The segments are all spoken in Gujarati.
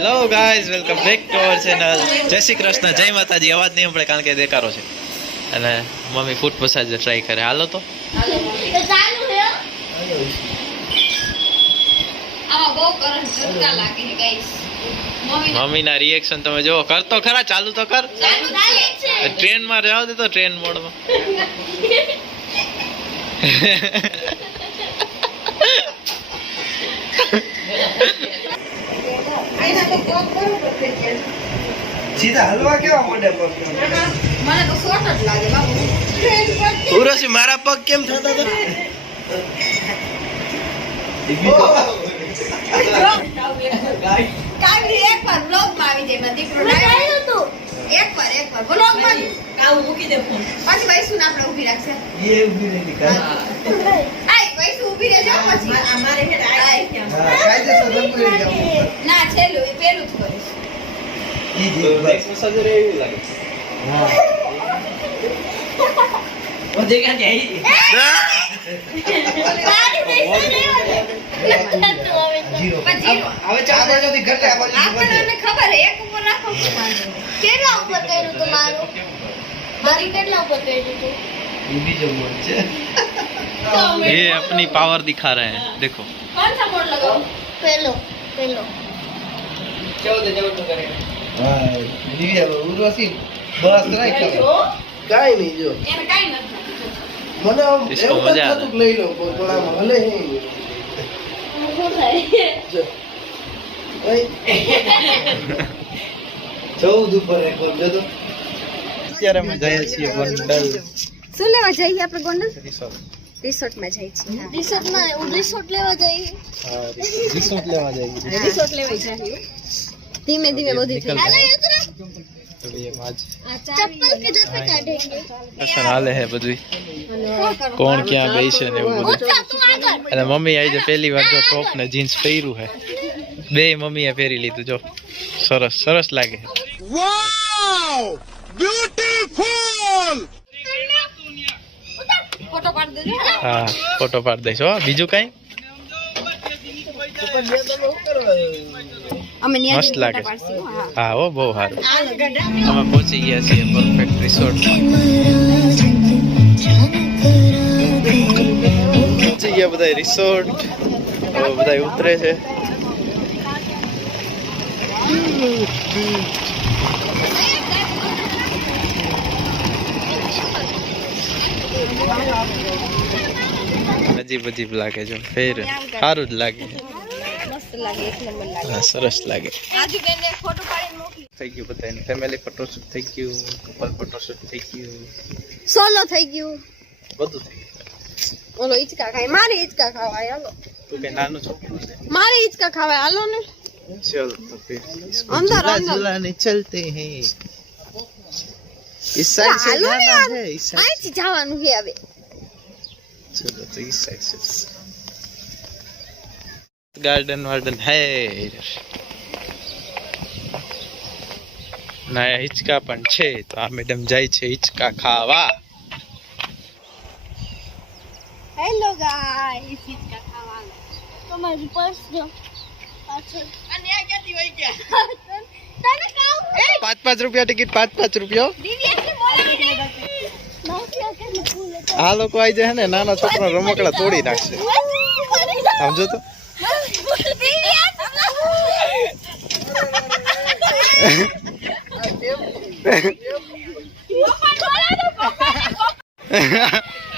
Hello guys welcome back to our channel Jai Shri Krishna જય માતાજી અવાજ નહીં આપણે કારણ કે દેકારો છે. અને મમ્મી ફૂટ મસાજ ટ્રાય કરે. હાલો તો. મમ્મીને રિએક્શન તમે જુઓ. કર તો ખરા ચાલુ તો કર. ટ્રેનમાં રહેવા દે તો ટ્રેન મોડમાં. સીધા હલવા કેવા મોઢે પગ મને તો શોર્ટ જ લાગે બાબુ ઉર્વશી મારા પગ કેમ થતા હતા. ના છેલ્લું. ઈ જ એક બસ. હા. જીરો. પછી હવે ચાર બાજુથી ઘટે, આ બાજુથી વધે. આપણને ખબર હે, એક ઉપર રાખો તો વાંધો નહીં. કેટલા ઉપર કર્યું તમારું મારી કેટલા ઉપર કર્યું તું ઈ બીજો મોડ છે ये अपनी पावर दिखा रहे हैं देखो કોણ સા મોડ લગાવો પેલો પેલો હા, દિવ્યા, ઉર્વશી બસ નહીં કાઈ જો. અત્યારે અમે લેવા જઈએ આપણે ગોંડલ? રિસોર્ટમાં જઈએ છીએ રિસોર્ટમાં રિસોર્ટ લેવા જઈએ. હા લેવા જઈએ. રિસોર્ટ લેવા જઈએ. ધીમે ધીમે બધું થઈ निकल જાય रहे हैं। तो ये आज ચપ્પલ કે જશે કાઢેંગે અસર હાલે હે બધું કોણ ક્યાં ગઈ છે ને એવું બધું ઓછા તું આગળ અને મમ્મી આવી છે પહેલી વાર જો ટોપ ને જીન્સ પહેર્યું હે બે મમ્મીએ પહેરી લીધું જો સરસ સરસ લાગે ફોટો પાડી દેજો હા ફોટો પાડ દઈશ હો બીજું કઈ અમે ન્યા મસ્ત લાગે. હા. ઓ હો બહુ સારું. અમે પહોંચી ગયા છીએ પરફેક્ટ રિસોર્ટ પહોંચી ગયા બધા રિસોર્ટ બધા ઉતરે છે. અજીબ અજીબ લાગે છે. ફેર. સારું જ લાગે. મસ્ત લાગે એક નંબર લાગે હા સરસ લાગે રાજુબેનને ફોટો પાડીને મોકલી થઈ ગયું બધાને ફેમિલી ફોટોશૂટ થઈ ગયું કપલ ફોટોશૂટ થઈ ગયું સોલો થઈ ગયું બધું થઈ ગયું ઓલો હિચકા ખાય મારે હિચકા ખાવાય હાલો તું કઈ નાનું છોકરું છે મારે હિચકા ખાવાય હાલો ને चल तो फिर इसको अंदर, झूला अंदर। झूलाने चलते हैं इस साइड से હાલો ને जाना યાર है इस साइड અહીંથી જવાનું છે હવે चलो तो इस साइड से गार्डन वार्डन है इधर નયા હિંચકા પણ છે તો આ મેડમ જાય છે હિંચકા ખાવા હેલો ગાઈસ હિચકા ખાવાનું તમારી પર્સ જો પાછળ અને આ ક્યાંથી વઈ ગયા તને કહું પાંચ પાંચ રૂપિયા ટિકિટ પાંચ પાંચ રૂપિયા દિવ્યાથી બોલાવને બાકી આ કેટલું ફૂલ હતું. આ લોકો આવી જાય ને નાના છોકરા રમકડા તોડી નાખશે સમજો તો Ha ha ha.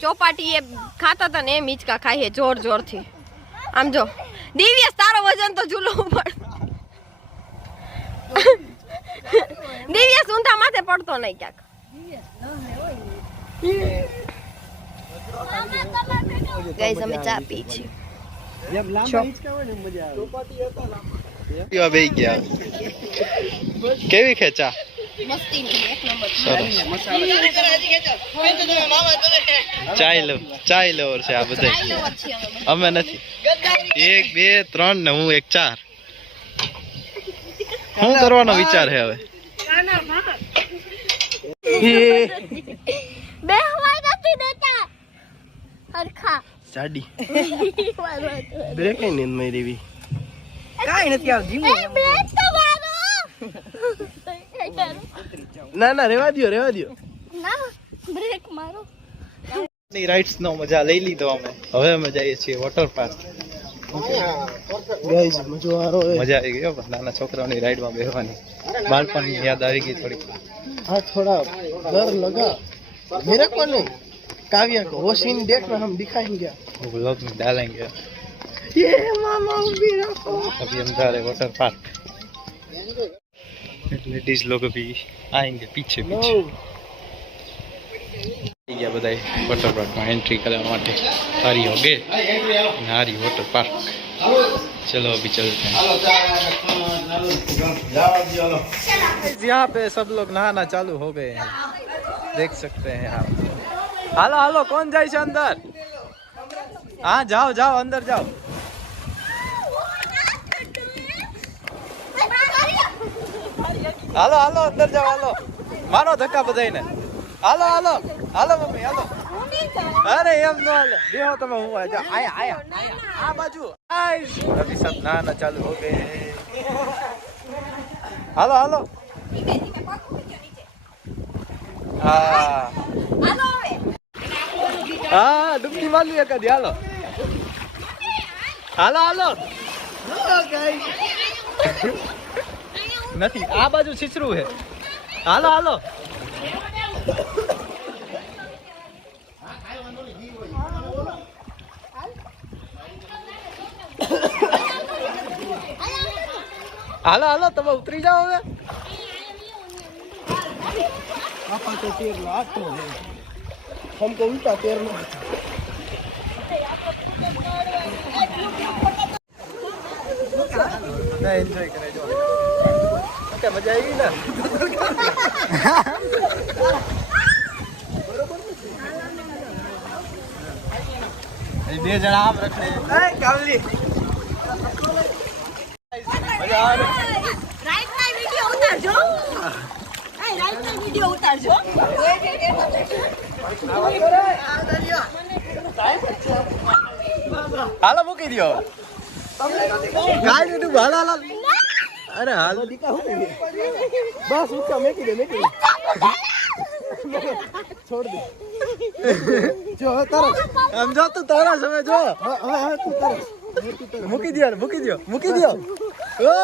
ચોપાટી એ ખાતા હતા ને એમ હિચકા ખાઈએ જોર જોરથી. આમ જો દિવ્યેશ તારો વજન તો ઝૂલો ઉપર દિવ્યેશ ઊંધા માથે પડતો નહીં ક્યાંક. ગાઈઝ અમે ચા પી છીએ. જેમ લાંબા હિંચકા હોય ને મજા આવે. પીવા બેહી ગયા. કેવી ખેંચા ચાય લો ચાય લેવર છે આ બધા અમે નથી. એક બે ત્રણ ને હું એક ચાર. શું કરવાનો વિચાર છે હવે? બે નથી દેતા. હરખા. જાડી બ્રેક નહીં મારી એવી? કાઈ નથી આવતી ના ના રેવા દો રેવા દો ના બ્રેક મારો. ની રાઇડ્સ નો મજા લઈ લીધો અમે. હવે અમે જઈએ છીએ વોટર પાર્ક ગાઈઝ મજો આરો મજા આવી ગઈ પણ નાના છોકરાઓની રાઈડમાં બેસવાની બાળપણની યાદ આવી ગઈ થોડી હા થોડા ડર લગા. મેરે કો નહીં કાવ્ય કો. વો સીન દેખ હમ દિખાએંગે ગયા. વ્લોગ મે ડાલેંગે ये मामा उभी रखो अभी हम जा रहे हैं वाटर पार्क लेडीज़ लोग भी आएँगे पीछे पीछे। ગયા બધાય વોટર પાર્કમાં એન્ટ્રી કરવા માટે સારી હોગે અને હારી વોટર પાર્ક ચલો અભી चलते हैं। यहाँ पे सब लोग नहाना चालू हो गए हैं। देख सकते हैं आप। हेलो हेलो कौन जाए अंदर? हाँ जाओ जाओ अंदर जाओ। હાલો હાલો, અંદર જાવ હાલો. મારો ધક્કા બધાઈને હાલો હાલો હાલો, મમ્મી, હાલો. અરે, એમ ન હાલે. બેહો તમે, હું. આયા આયા. આ બાજુ. આઈશ અભી સબ ના, ચાલુ હો ગए હાલો હાલો. હા. હા, ડૂબકી મારવી એકાદી, હાલો. હાલો હાલો. નથી આ બાજુ છીછરું છે હાલો હાલો હાલો હાલો તમે ઉતરી જાઓ હવે આપા તો તેર લાગતો હમ કહું તા તેર નો એન્જોય કરે કે મજા આવી ને? બે જણા આમ રખડે. હાલો મૂકી દો ગાડી નું હાલ. અરે હાલ. દીકા હું બસ ઉકા મેકી દે મેકી દે. છોડ દે. જો તરસ. આમ જો તું તરસ હવે જો. હા હા તું તરસ. મૂકી દો. મૂકી દો મૂકી દો ઓ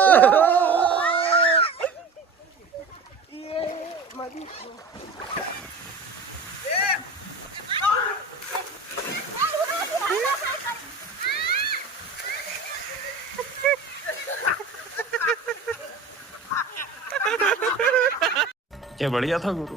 क्या बढ़िया था गुरु।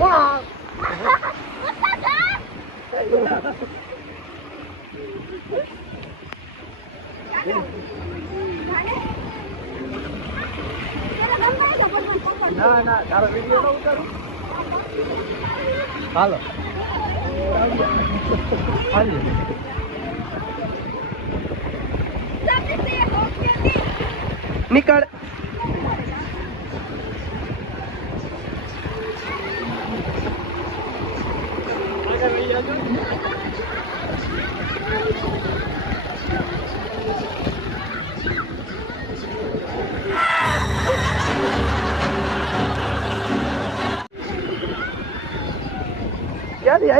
લાગે યાર એ, કપ કર લે, કપ કર લે. આ ભરાય આવે. કાઢીએ, કાઢીએ. તારો વીડિયો ન ઉતારું હાલો હાલો નીકળ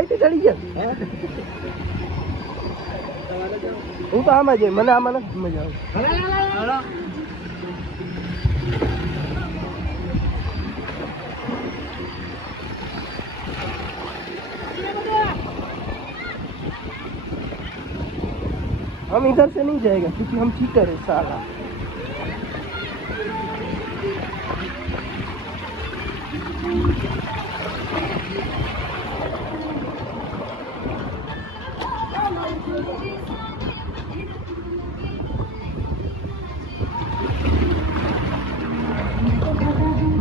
ક્યાંથી આઈટી ચડી ગયા હું તો આમાં જઈ મને આમાં નથી મજા આવે हम इधर से नहीं जाएगा क्योंकि हम चीटर है साला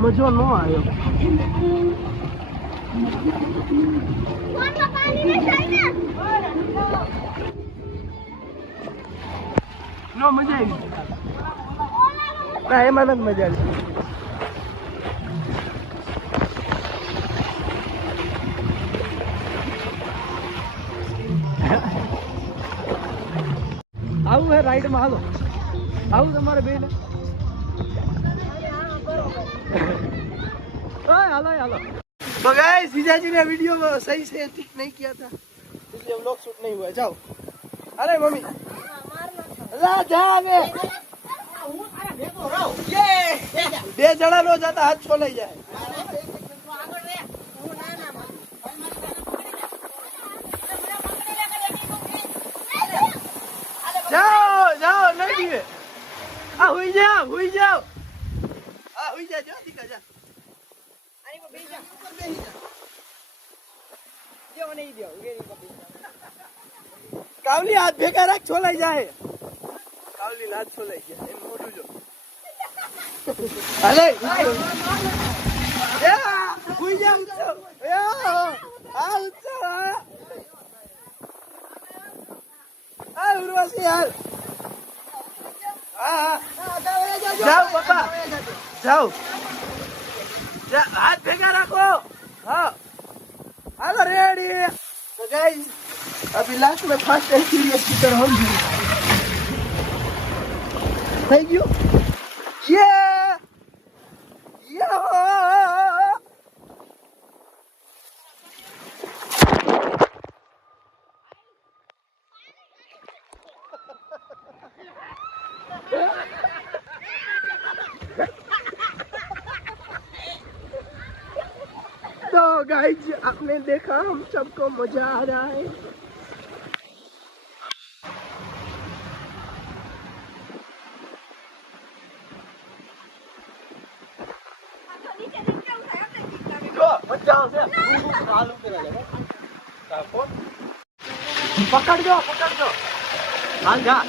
મજો ન આવ્યો. નો મજા આવી. એમાં નથી મજા આવી. આવું હે રાઈડમાં હાલો આવું તમારે બેન हालो हालो तो गाइस जीजा जी ने वीडियो में सही से ठीक नहीं किया था इसलिए व्लॉग शूट नहीं हुआ जाओ अरे मम्मी राजा ने બે જણા નો જતા હાથ છોલાઈ જાય જાઓ આ હુઈ જાઓ હુઈ જાઓ. આ હુઈ જા જો. દીકા જા કાવલી હાથ ભેગા રાખ છોલાઈ જાય કાવલી હાથ છોલાઈ જાય એમ મોઢું જો. અરે હુઈ જા ઉઠો. આ ઉઠો. આ ઉર્વશી હાલ હા હા જાઓ, પપ્પા. જાઓ. હાથ ભેગા રાખો. હા. હાલો રેડી તો ગાઈસ અભી લાસ્ટ મેં fast and furious teacher home થઈ ગયું? Oh, गाइज़ आपने देखा हम सबको मज़ा आ रहा है। पकड़ दो पकड़ दो। हाँ जा।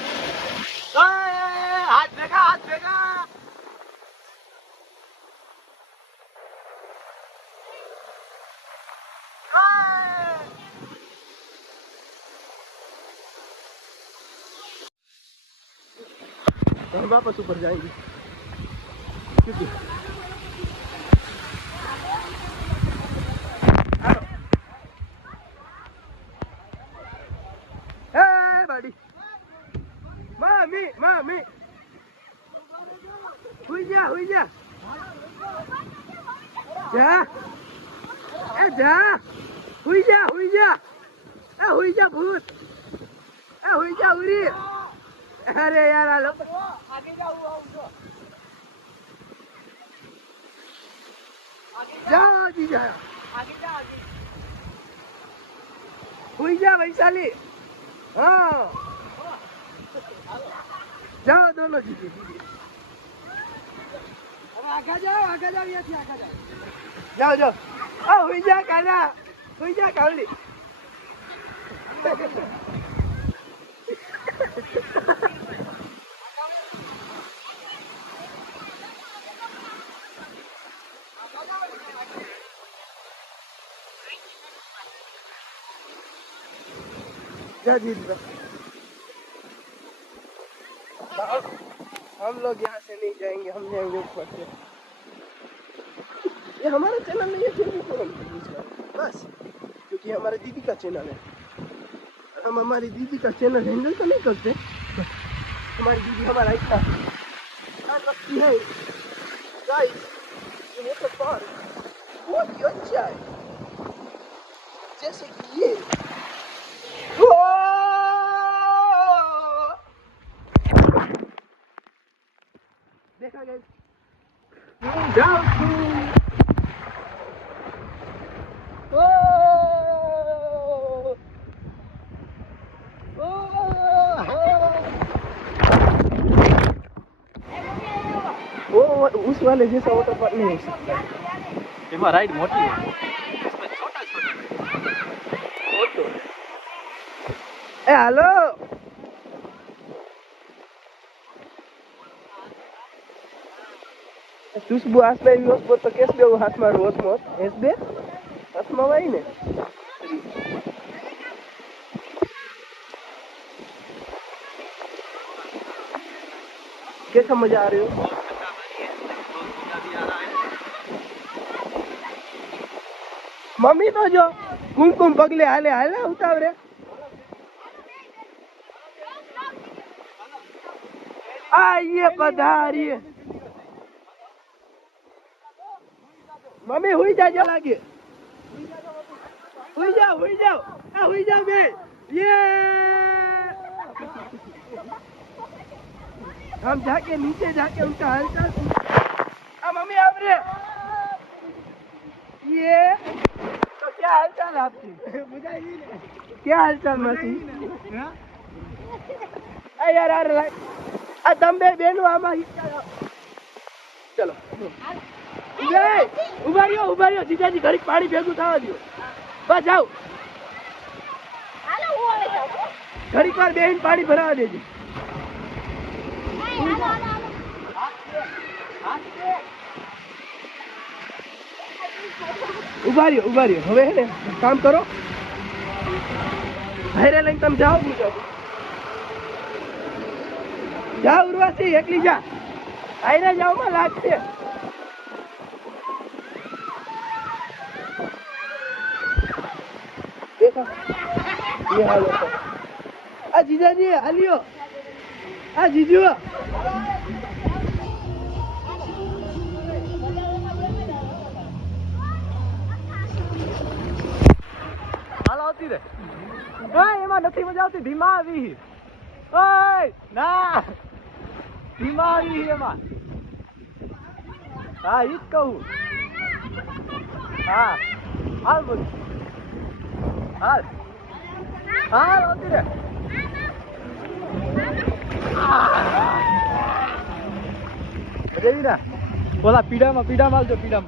हम वापस ऊपर जाएंगे क्योंकि Hey, buddy. Mami, mami. Hui जा, hui जा. जा. ए जा. हुई जा, हुई जा. ए हुई जा भूत. ए हुई जा उरी. અરે યાર આ લપ આગે જાવ આવ જો. આગે જા જા આગે જા આજી હોઈ જા વૈશાલી. હા. જાઓ દોલો જા કાના. હોઈ કાવલી. जय हम लोग यहाँ से नहीं जाएँगे, हम जाएँगे ऊपर से। ये हमारा चैनल नहीं है, फिर भी तो बस, क्योंकि हमारे दीदी का चैनल है। हम हमारी दीदी का चैनल हैंडल तो नहीं करते। हमारी दीदी हमारा इतना रखती है। अच्छा देखा गाइस वाले जैसा वाटर पार्क नहीं हो सकता એમાં રાઈડ મોટી હોય इसमें छोटा छोटा फोटो ए हेलो તું બુ હાથ માં યુસ તો કેસ દેવું હાથ મારું હોશ મોત એસ દે હાથમાં વાય ને कैसा मजा आ रही મમ્મી તો જો કુમકુમ પગલે હાલે હાલે ઉતાવરે આઈએ પધારીએ મમ્મી હુઈ જાજો લાગે હુઈ જાઓ હુઈ જાઓ આ હુઈ જાઓ બે યે हम जाके नीचे जाके उनका हालचाल पूछ- आ मम्मी आप रे ये तो क्या हालचाल है आपकी क्या हालचाल मसी आ यार यार लाइ- आ તમે બે બેનો આમાં હિંચકા લાવો. ચલો ઉભા રહે, ઉભા રહ્યો ઉભા રહ્યો જીજાજી ઘડીક પાણી ભેગું થવા દો બસ જાઓ હાલો હું હવે જાઉં ઘડીક વાર બેહીને પાણી ભરાવા દેજો ઉભાર્યો રહ્યો હવે હે ને, કામ કરો. હારે લઈને તમે જાઓ બીજો. જાઉં જા ઉર્વાસી, એકલી જા. હારે જાઓ, માં લાગશે આ જીજાજી, હાલ્યો. આ જીજુ. આવતી રે ઓય એમાં નથી મજા આવતી. ધીમા આવી. ઓય, ના. ધીમા આવી એમાં. હા, ઈ જ કહું. હા, હાલ બોલ. હાલ. હાલ, આવતી રે રેવી ના. ઓલા પીડામાં પીડામાં આવજો પીડામાં.